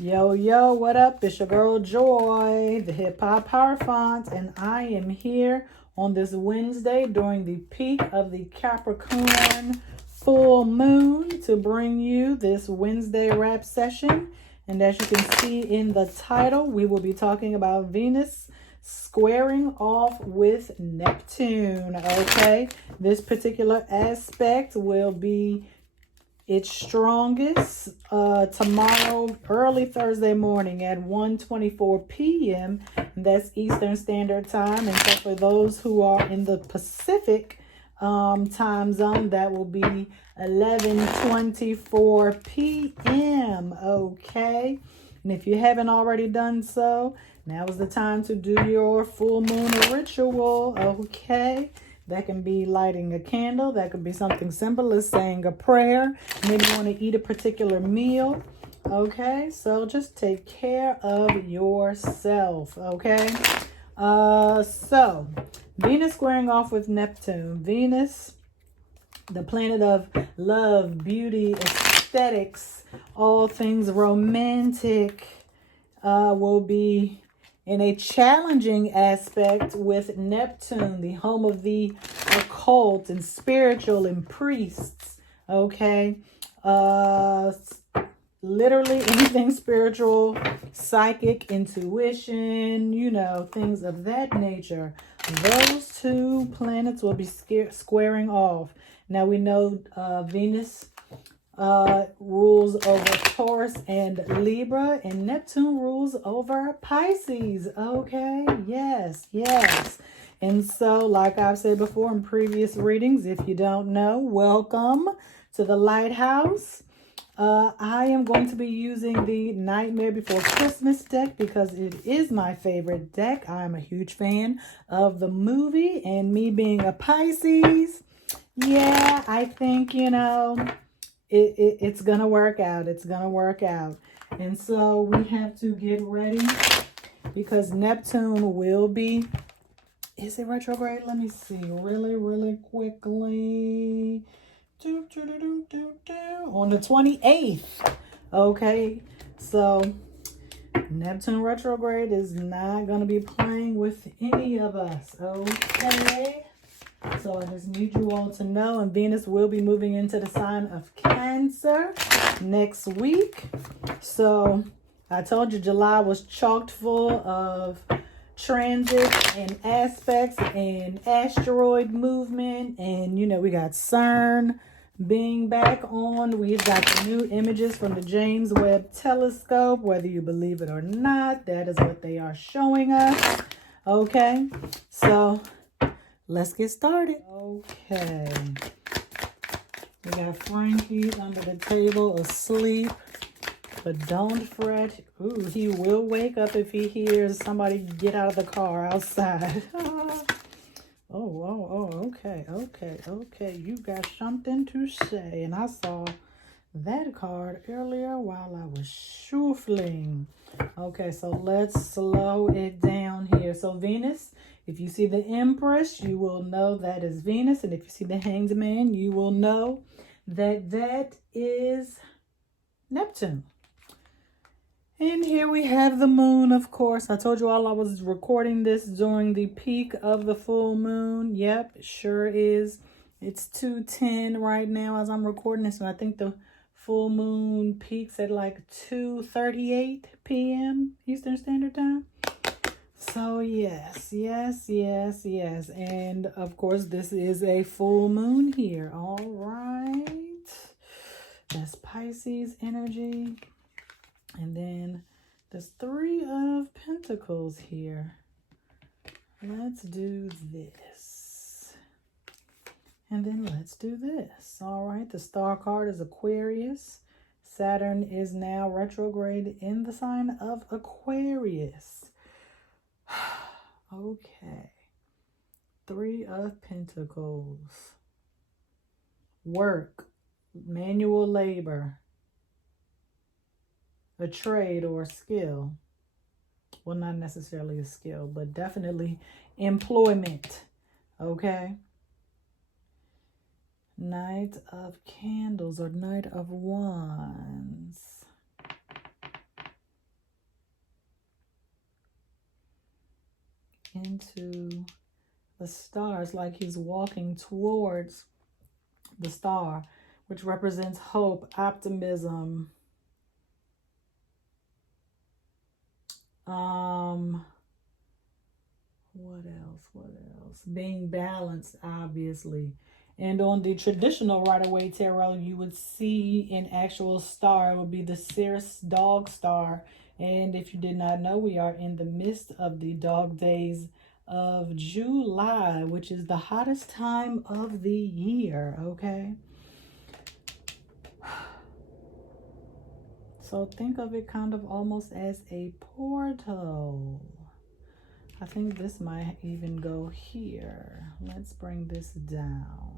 Yo, yo, what up? It's your girl Joy, the Hip Hop Power Font, and I am here on this Wednesday during the peak of the Capricorn full moon to bring you this Wednesday rap session. And as you can see in the title, we will be talking about Venus squaring off with Neptune. Okay, this particular aspect will be its strongest tomorrow, early Thursday morning at 1:24 p.m. That's Eastern Standard Time. And so for those who are in the Pacific time zone, that will be 11:24 p.m. Okay. And if you haven't already done so, now is the time to do your full moon ritual. Okay. That can be lighting a candle. That could be something simple as saying a prayer. Maybe you want to eat a particular meal. Okay, so just take care of yourself. Okay. So Venus squaring off with Neptune. Venus, the planet of love, beauty, aesthetics, all things romantic, will be in a challenging aspect with Neptune, the home of the occult and spiritual and priests. Okay. Literally anything spiritual, psychic, intuition, things of that nature. Those two planets will be squaring off. Now we know Venus rules over Taurus and Libra, and Neptune rules over Pisces. Okay, yes. And so, like I've said before in previous readings, if you don't know, welcome to the Lighthouse. I am going to be using the Nightmare Before Christmas deck because it is my favorite deck. I'm a huge fan of the movie, and me being a Pisces, yeah, I think, it's gonna work out. It's gonna work out. And so we have to get ready because Neptune will be, is it retrograde? Let me see really quickly. On the 28th. Okay, so Neptune retrograde is not gonna be playing with any of us. Okay, so I just need you all to know, and Venus will be moving into the sign of Cancer next week. So I told you July was chocked full of transits and aspects and asteroid movement. And, we got CERN being back on. We've got the new images from the James Webb Telescope. Whether you believe it or not, that is what they are showing us. Okay, so let's get started. Okay. We got Frankie under the table asleep. But don't fret. Ooh, he will wake up if he hears somebody get out of the car outside. Okay. You got something to say. And I saw that card earlier while I was shuffling. Okay, so let's slow it down here. So Venus, if you see the Empress, you will know that is Venus. And if you see the Hanged Man, you will know that that is Neptune. And here we have the moon, of course. I told you all I was recording this during the peak of the full moon. Yep, it sure is. It's 2:10 right now as I'm recording this. And I think the full moon peaks at like 2:38 p.m. Eastern Standard Time. So yes. And of course, this is a full moon here. All right. That's Pisces energy. And then there's 3 of Pentacles here. Let's do this. And then let's do this. All right, the star card is Aquarius. Saturn is now retrograde in the sign of Aquarius. Okay. 3 of Pentacles. Work, manual labor, a trade or a skill. Well, not necessarily a skill, but definitely employment. Okay. Knight of Candles or Knight of Wands. into the stars, like he's walking towards the star, which represents hope, optimism, what else? Being balanced, obviously. And on the traditional Rider-Waite tarot, you would see an actual star. It would be the Cirrus dog star. And if you did not know, we are in the midst of the dog days of July, which is the hottest time of the year, okay? So think of it kind of almost as a portal. I think this might even go here. Let's bring this down.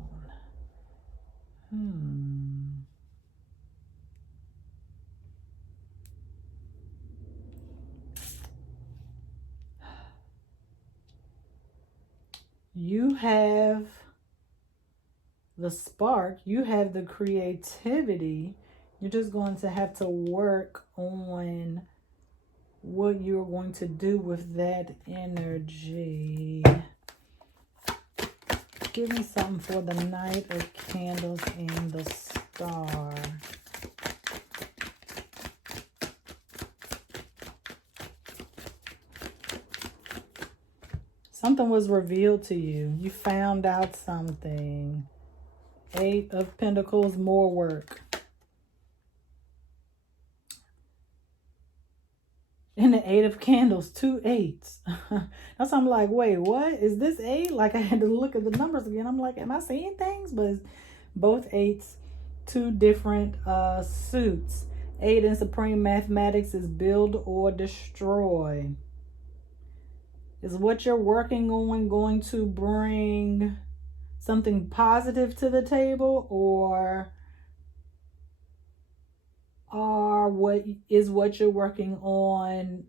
You have the spark, you have the creativity. You're just going to have to work on what you're going to do with that energy. Give me something for the Knight of Candles and the Star. Something was revealed to you. You found out something. 8 of Pentacles, more work. And the 8 of Candles, 2 8s. That's why I'm like, wait, what? Is this 8? Like, I had to look at the numbers again. I'm like, am I seeing things? But both 8s, 2 different suits. 8 in Supreme Mathematics is build or destroy. Is what you're working on going to bring something positive to the table, or what you're working on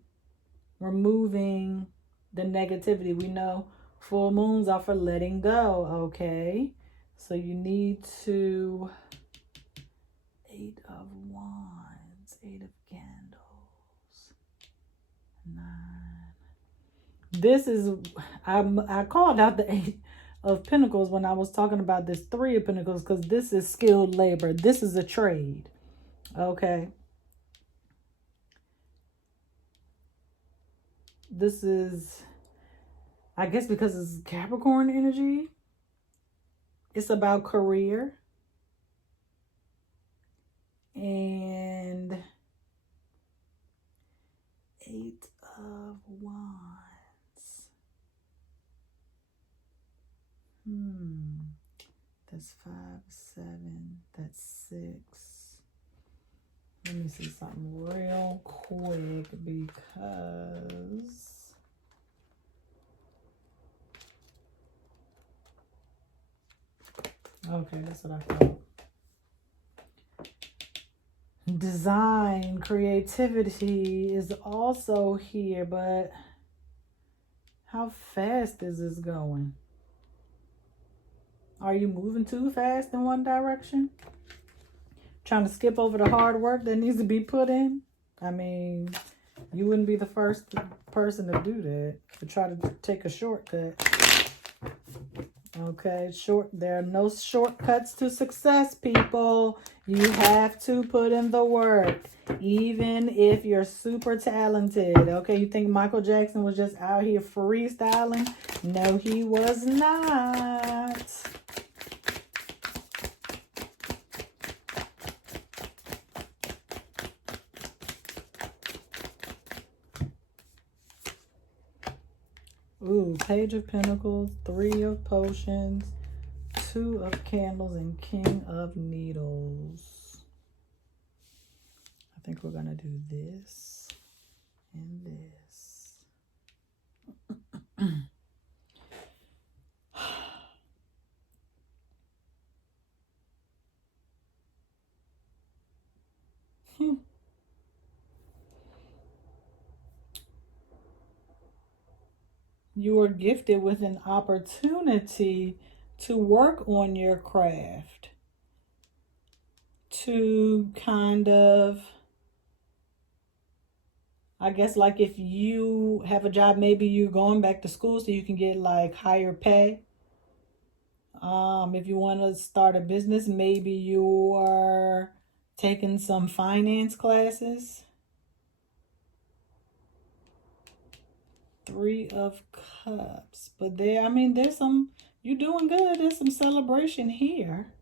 removing the negativity? We know full moons are for letting go, okay? So you need to 8 of Wands, 8 of Candles, 9. This is, I called out the 8 of Pentacles when I was talking about this 3 of Pentacles, because this is skilled labor. This is a trade, okay? This is, I guess because it's Capricorn energy, it's about career. And 8 of Wands. That's 5, 7, that's 6. Let me see something real quick, because okay, that's what I thought. Design, creativity is also here, but how fast is this going? Are you moving too fast in one direction? Trying to skip over the hard work that needs to be put in? I mean, you wouldn't be the first person to do that, to try to take a shortcut. Okay, there are no shortcuts to success, people. You have to put in the work, even if you're super talented. Okay, you think Michael Jackson was just out here freestyling? No, he was not. Ooh, Page of Pentacles, 3 of Potions, 2 of Candles, and King of Needles. I think we're going to do this and this. You are gifted with an opportunity to work on your craft, to kind of, I guess like if you have a job, maybe you're going back to school so you can get like higher pay. If you want to start a business, maybe you are taking some finance classes. Three of Cups. But there, I mean, there's some, you're doing good. There's some celebration here.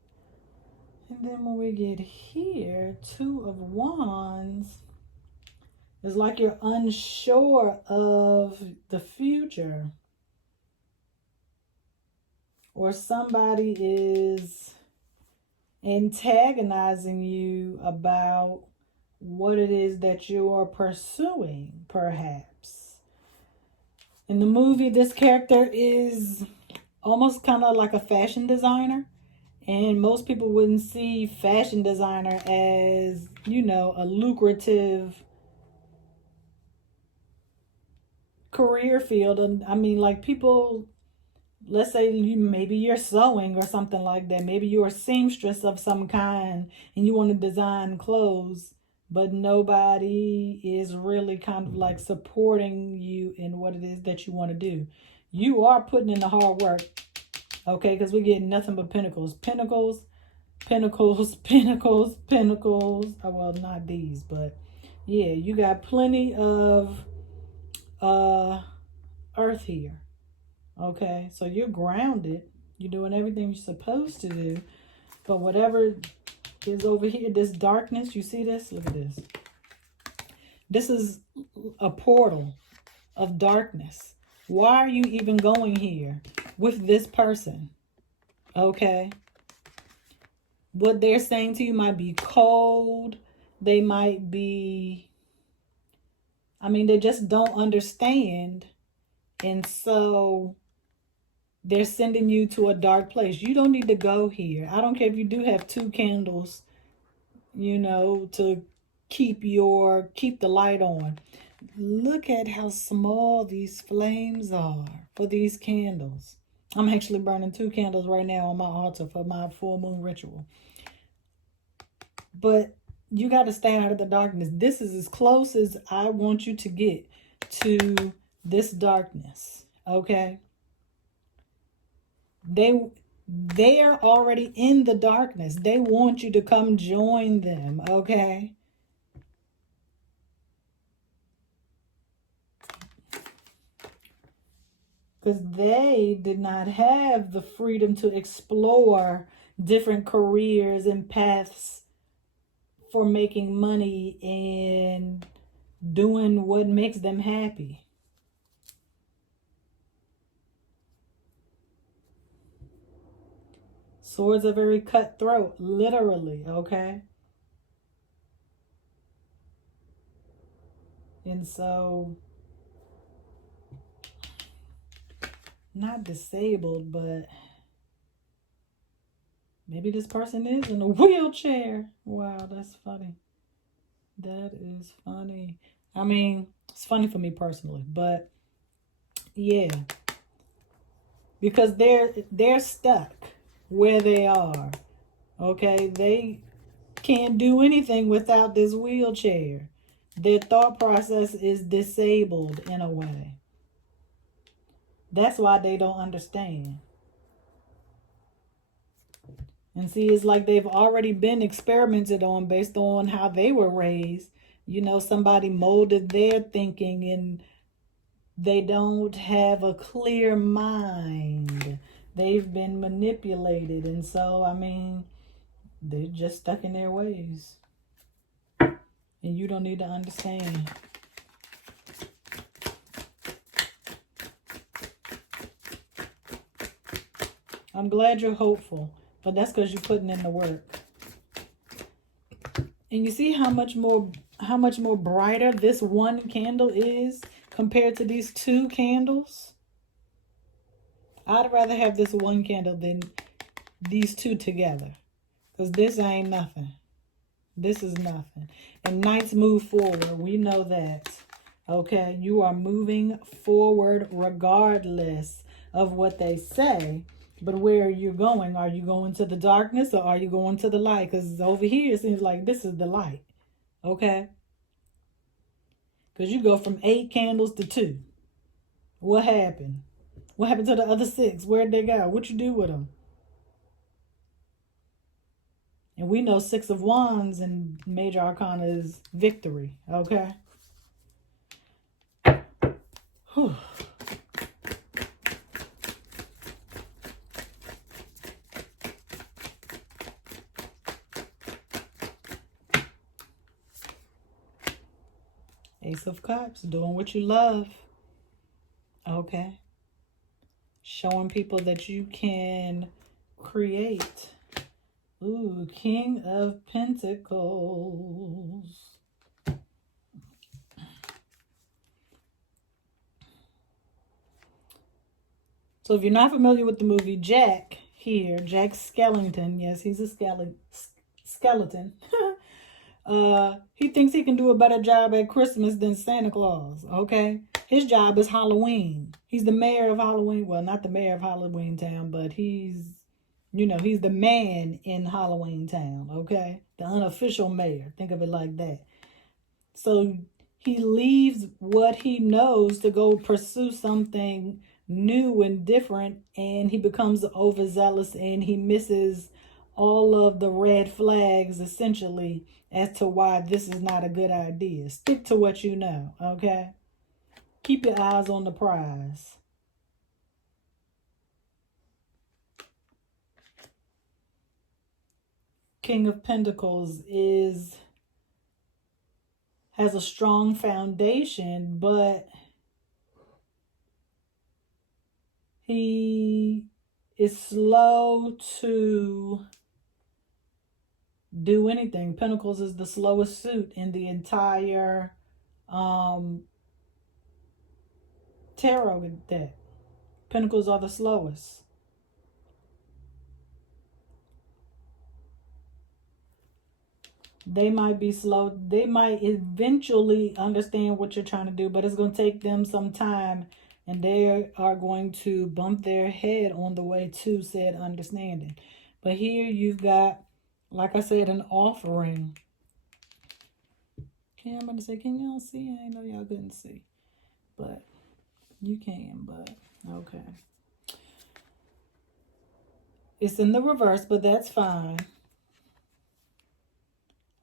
And then when we get here, Two of Wands, it's like you're unsure of the future. Or somebody is antagonizing you about what it is that you're pursuing, perhaps. In the movie, this character is almost kind of like a fashion designer. And most people wouldn't see fashion designer as, you know, a lucrative career field. And I mean, like people, let's say maybe you're sewing or something like that. Maybe you're a seamstress of some kind and you want to design clothes, but nobody is really kind of like supporting you in what it is that you want to do. You are putting in the hard work, okay? Because we're getting nothing but pentacles. Pentacles, pentacles, pentacles, pentacles. Oh, well, not these, but yeah, you got plenty of earth here. Okay, so you're grounded. You're doing everything you're supposed to do. But whatever is over here, this darkness, you see this? Look at this. This is a portal of darkness. Why are you even going here with this person? Okay. What they're saying to you might be cold. They might be, I mean, they just don't understand. And so they're sending you to a dark place. You don't need to go here. I don't care if you do have 2 candles, you know, to keep the light on. Look at how small these flames are for these candles. I'm actually burning 2 candles right now on my altar for my full moon ritual. But you got to stay out of the darkness. This is as close as I want you to get to this darkness, okay? They are already in the darkness. They want you to come join them, okay? Because they did not have the freedom to explore different careers and paths for making money and doing what makes them happy. Swords are very cutthroat, literally, okay? And so, not disabled, but maybe this person is in a wheelchair. Wow, that's funny. That is funny. I mean, it's funny for me personally, but yeah. Because they're stuck where they are. Okay? They can't do anything without this wheelchair. Their thought process is disabled in a way. That's why they don't understand. And see, it's like they've already been experimented on based on how they were raised. You know, somebody molded their thinking and they don't have a clear mind. They've been manipulated. And so, I mean, they're just stuck in their ways. And you don't need to understand. I'm glad you're hopeful, but that's because you're putting in the work. And you see how much more brighter this one candle is compared to these 2 candles? I'd rather have this one candle than these 2 together. Because this ain't nothing. This is nothing. And nights move forward. We know that. Okay? You are moving forward regardless of what they say. But where are you going? Are you going to the darkness or are you going to the light? Because over here it seems like this is the light. Okay? Because you go from 8 candles to 2. What happened? What happened to the other 6? Where'd they go? What you do with them? And we know 6 of Wands in Major Arcana is victory. Okay? Whew. Ace of Cups, doing what you love. Okay. Showing people that you can create. Ooh, King of Pentacles. So if you're not familiar with the movie Jack here, Jack Skellington, yes, he's a skeleton. He thinks he can do a better job at Christmas than Santa Claus, okay? His job is Halloween. He's the mayor of Halloween. Well, not the mayor of Halloween Town, but he's the man in Halloween Town, okay? The unofficial mayor. Think of it like that. So he leaves what he knows to go pursue something new and different, and he becomes overzealous and he misses all of the red flags essentially as to why this is not a good idea. Stick to what you know, okay? Keep your eyes on the prize. King of Pentacles has a strong foundation, but he is slow to do anything. Pentacles is the slowest suit in the entire tarot deck. Pentacles are the slowest. They might be slow. They might eventually understand what you're trying to do, but it's going to take them some time, and they are going to bump their head on the way to said understanding. But here you've got, like I said, an offering. I'm about to say, can y'all see? I know y'all couldn't see, but you can, but okay. It's in the reverse, but that's fine.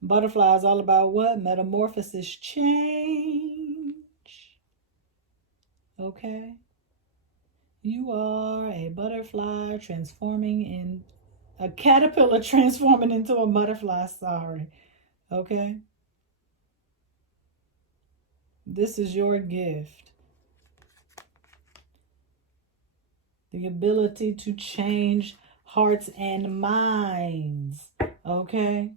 Butterfly is all about what? Metamorphosis, change. Okay? You are a butterfly transforming in a caterpillar transforming into a butterfly, sorry. Okay? This is your gift. The ability to change hearts and minds. Okay?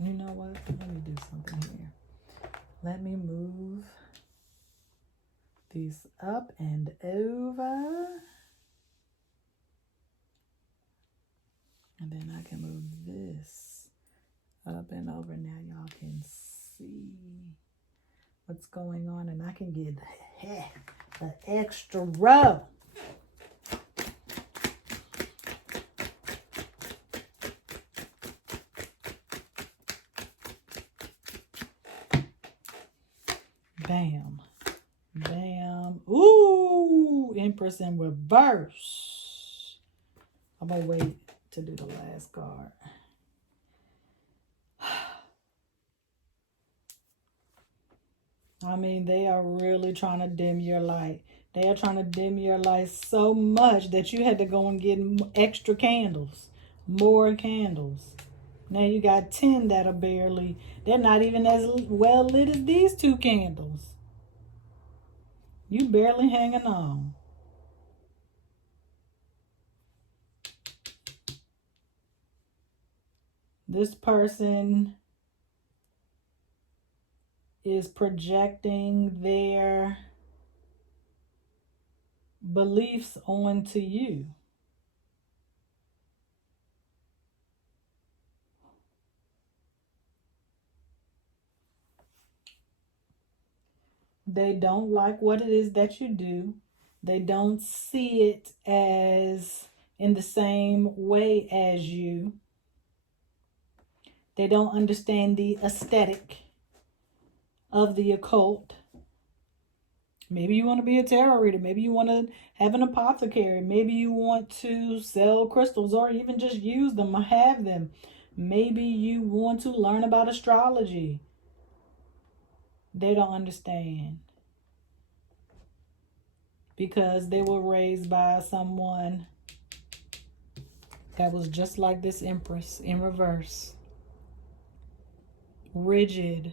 You know what? Let me do something here. Let me move these up and over. And then I can move this up and over. Now y'all can see what's going on. And I can get the extra row. Bam. Bam. Ooh, Empress in reverse. I'm going to wait to do the last card. I mean, they are really trying to dim your light. They are trying to dim your light so much that you had to go and get extra candles. More candles. Now you got 10 that are barely, they're not even as well lit as these 2 candles. You barely hanging on. This person is projecting their beliefs onto you. They don't like what it is that you do. They don't see it as in the same way as you. They don't understand the aesthetic of the occult. Maybe you want to be a tarot reader. Maybe you want to have an apothecary. Maybe you want to sell crystals or even just use them or have them. Maybe you want to learn about astrology. They don't understand because they were raised by someone that was just like this Empress in reverse. Rigid,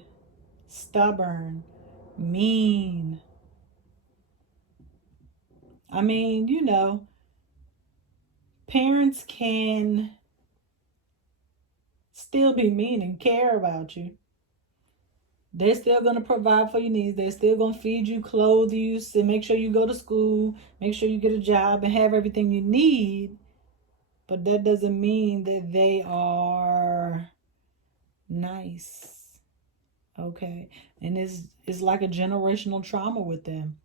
stubborn, mean. I mean, you know, parents can still be mean and care about you. They're still going to provide for your needs. They're still going to feed you, clothe you, and make sure you go to school, make sure you get a job and have everything you need. But that doesn't mean that they are nice. Okay? And it's like a generational trauma with them.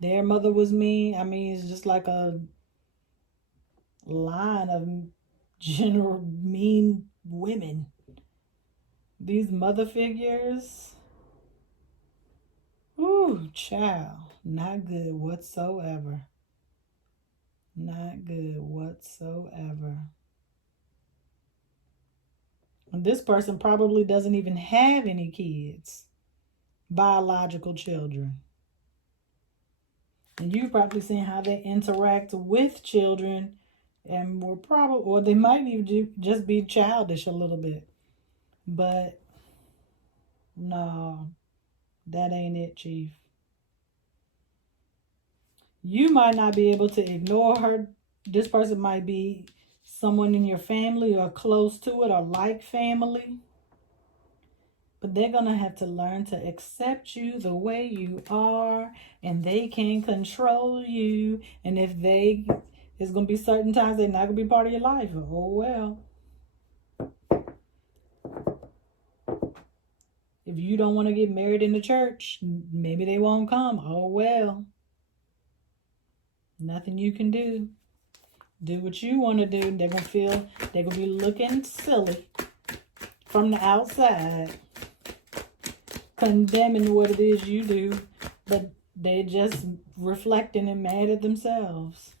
Their mother was mean. I mean, it's just like a line of general mean women. These mother figures, ooh, child, not good whatsoever. Not good whatsoever. And this person probably doesn't even have any kids, biological children. And you've probably seen how they interact with children, and were probably, or they might even just be childish a little bit. But no, that ain't it, Chief. You might not be able to ignore her. This person might be someone in your family or close to it or like family. But they're going to have to learn to accept you the way you are, and they can control you. And if there's going to be certain times they're not going to be part of your life. Oh, well. If you don't want to get married in the church, maybe they won't come. Oh, well. Nothing you can do. Do what you want to do. They're going to be looking silly from the outside, condemning what it is you do, but they're just reflecting and mad at themselves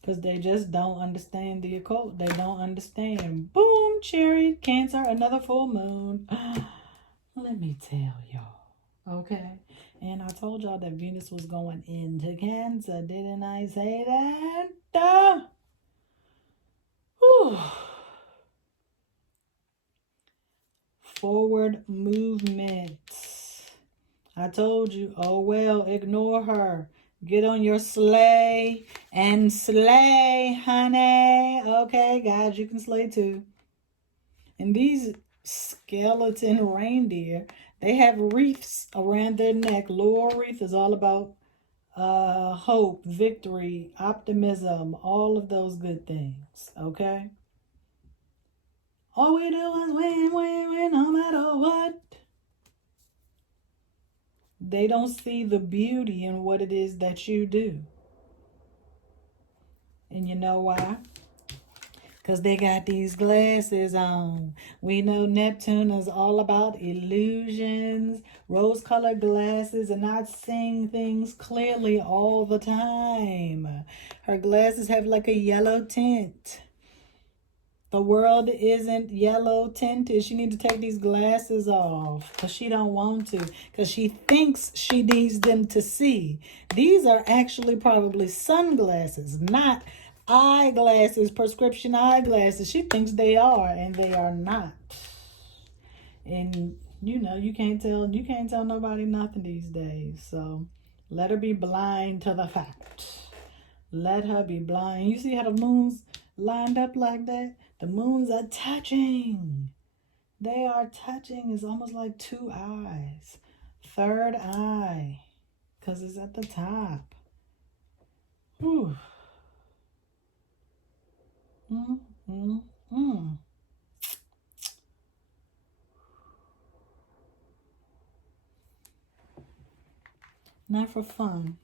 because they just don't understand the occult. They don't understand. Boom, cherry, Cancer, another full moon. Let me tell y'all, okay? And I told y'all that Venus was going into Cancer. Didn't I say that? Whew. Forward movement. I told you, oh well, ignore her. Get on your sleigh and slay, honey. Okay, guys, you can slay too. And these skeleton reindeer, they have wreaths around their neck. Laurel wreath is all about hope, victory, optimism, all of those good things. Okay? All we do is win, no matter what. They don't see the beauty in what it is that you do. And you know why? Because they got these glasses on. We know Neptune is all about illusions, rose-colored glasses, and not seeing things clearly all the time. Her glasses have like a yellow tint. The world isn't yellow tinted. She needs to take these glasses off because she don't want to, because she thinks she needs them to see. These are actually probably sunglasses, not eyeglasses, prescription eyeglasses. She thinks they are, and they are not. And you know, you can't tell nobody nothing these days. So let her be blind to the fact. Let her be blind. You see how the moon's lined up like that? The moons are touching. They are touching. It's almost like two eyes. Third eye. Because it's at the top. Whew. Not for fun.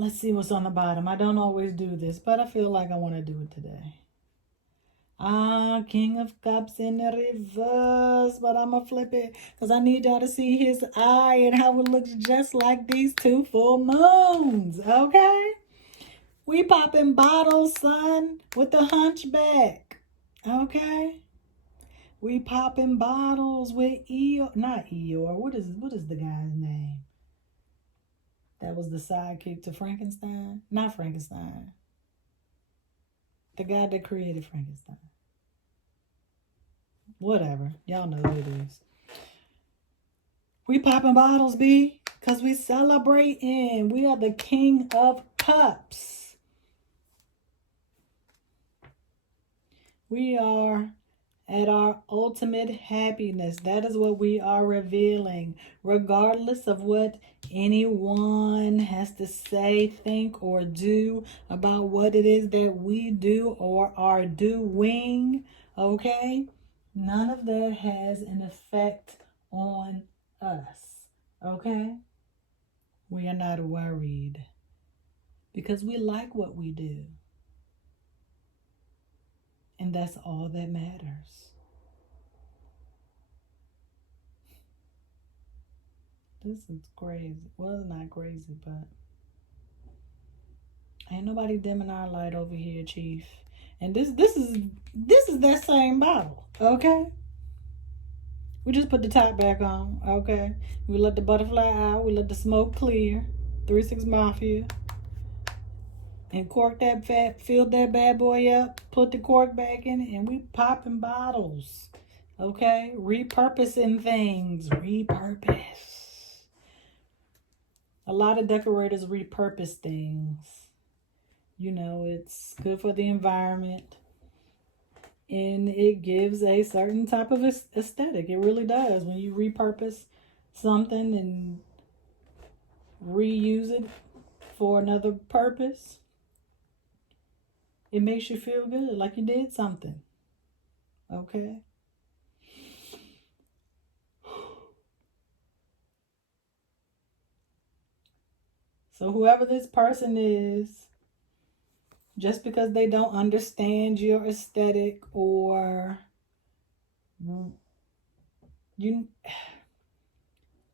Let's see what's on the bottom. I don't always do this, but I feel like I want to do it today. King of Cups in the reverse, but I'm going to flip it because I need y'all to see his eye and how it looks just like these two full moons, okay? We popping bottles, son, with the hunchback, okay? We popping bottles with Eeyore, not Eeyore, what is the guy's name? That was the sidekick to Frankenstein? Not Frankenstein. The guy that created Frankenstein. Whatever. Y'all know who it is. We popping bottles, B, because we celebrating. We are the King of Cups. We are at our ultimate happiness. That is what we are revealing. Regardless of what anyone has to say, think, or do about what it is that we do or are doing, okay? None of that has an effect on us, okay? We are not worried because we like what we do. And that's all that matters. This is crazy. Well, it's not crazy, but ain't nobody dimming our light over here, Chief. And this is that same bottle, okay? We just put the top back on, okay? We let the butterfly out. We let the smoke clear. 3-6 Mafia. And cork that fat, filled that bad boy up, put the cork back in it, and we popping bottles, okay? Repurposing things. Repurpose. A lot of decorators repurpose things. You know, it's good for the environment. And it gives a certain type of aesthetic. It really does. When you repurpose something and reuse it for another purpose, it makes you feel good, like you did something. Okay? So whoever this person is, just because they don't understand your aesthetic or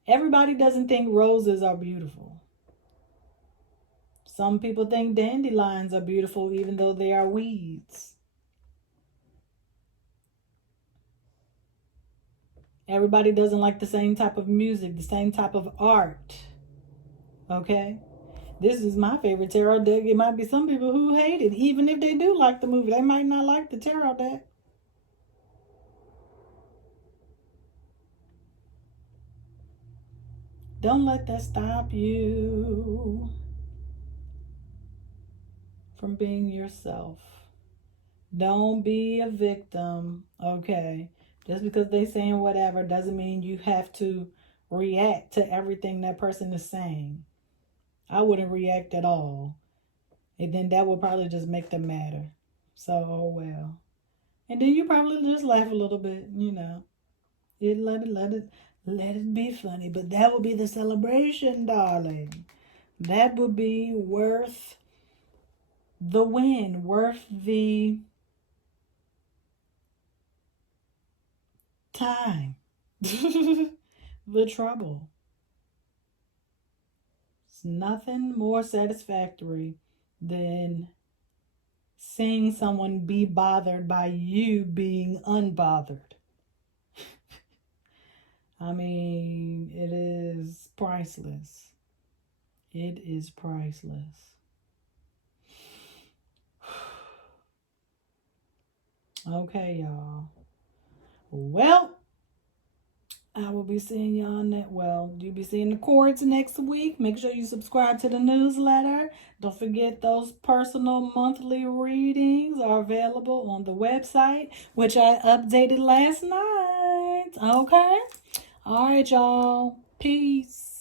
everybody doesn't think roses are beautiful. Some people think dandelions are beautiful even though they are weeds. Everybody doesn't like the same type of music, the same type of art. Okay? This is my favorite tarot deck. It might be some people who hate it. Even if they do like the movie, they might not like the tarot deck. Don't let that stop you from being yourself. Don't be a victim, okay? Just because they saying whatever doesn't mean you have to react to everything that person is saying. I wouldn't react at all. And then that would probably just make them madder. So, oh well. And then you probably just laugh a little bit, you know. Let it be funny. But that would be the celebration, darling. That would be worth the win, worth the time, the trouble. It's nothing more satisfactory than seeing someone be bothered by you being unbothered. I mean, it is priceless. It is priceless. Okay, y'all. Well, I will be seeing y'all you'll be seeing the chords next week. Make sure you subscribe to the newsletter. Don't forget those personal monthly readings are available on the website, which I updated last night. Okay? All right, y'all. Peace.